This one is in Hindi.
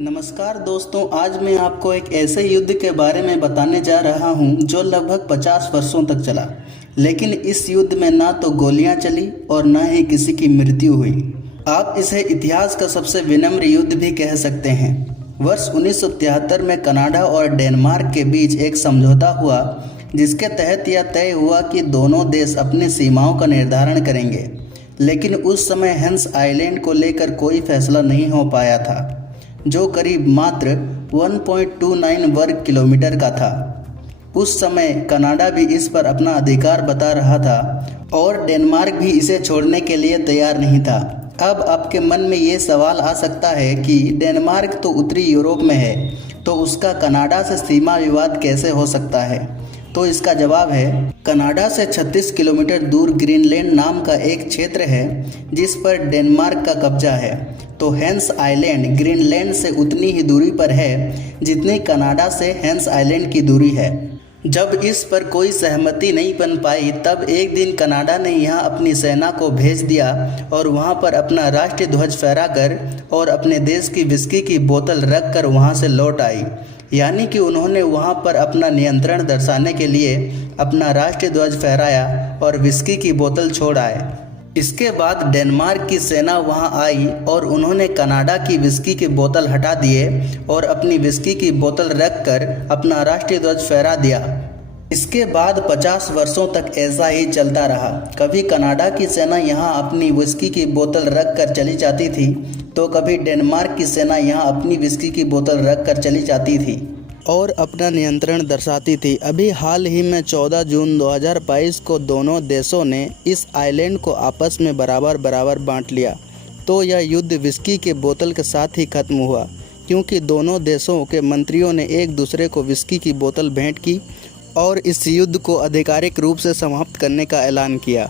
नमस्कार दोस्तों, आज मैं आपको एक ऐसे युद्ध के बारे में बताने जा रहा हूं जो लगभग 50 वर्षों तक चला। लेकिन इस युद्ध में ना तो गोलियां चली और ना ही किसी की मृत्यु हुई। आप इसे इतिहास का सबसे विनम्र युद्ध भी कह सकते हैं। वर्ष 1973 में कनाडा और डेनमार्क के बीच एक समझौता हुआ, जिसके तहत यह तय हुआ कि दोनों देश अपनी सीमाओं का निर्धारण करेंगे। लेकिन उस समय हेंस आइलैंड को लेकर कोई फैसला नहीं हो पाया था, जो करीब मात्र 1.29 वर्ग किलोमीटर का था। उस समय कनाडा भी इस पर अपना अधिकार बता रहा था और डेनमार्क भी इसे छोड़ने के लिए तैयार नहीं था। अब आपके मन में ये सवाल आ सकता है कि डेनमार्क तो उत्तरी यूरोप में है, तो उसका कनाडा से सीमा विवाद कैसे हो सकता है? तो इसका जवाब है, कनाडा से 36 किलोमीटर दूर ग्रीनलैंड नाम का एक क्षेत्र है जिस पर डेनमार्क का कब्जा है। तो हेंस आइलैंड ग्रीनलैंड से उतनी ही दूरी पर है जितनी कनाडा से हेंस आइलैंड की दूरी है। जब इस पर कोई सहमति नहीं बन पाई, तब एक दिन कनाडा ने यहाँ अपनी सेना को भेज दिया और वहाँ पर अपना राष्ट्रीय ध्वज फहराकर और अपने देश की विस्की की बोतल रख कर वहाँ से लौट आई। यानी कि उन्होंने वहाँ पर अपना नियंत्रण दर्शाने के लिए अपना राष्ट्रीय ध्वज फहराया और विस्की की बोतल छोड़ आए। इसके बाद डेनमार्क की सेना वहां आई और उन्होंने कनाडा की विस्की की बोतल हटा दिए और अपनी विस्की की बोतल रखकर अपना राष्ट्रीय ध्वज फहरा दिया। इसके बाद 50 वर्षों तक ऐसा ही चलता रहा। कभी कनाडा की सेना यहां अपनी विस्की की बोतल रखकर चली जाती थी, तो कभी डेनमार्क की सेना यहां अपनी विस्की की बोतल रखकर चली जाती थी और अपना नियंत्रण दर्शाती थी। अभी हाल ही में 14 जून 2022 को दोनों देशों ने इस आइलैंड को आपस में बराबर बराबर बांट लिया। तो यह युद्ध विस्की के बोतल के साथ ही खत्म हुआ, क्योंकि दोनों देशों के मंत्रियों ने एक दूसरे को विस्की की बोतल भेंट की और इस युद्ध को आधिकारिक रूप से समाप्त करने का ऐलान किया।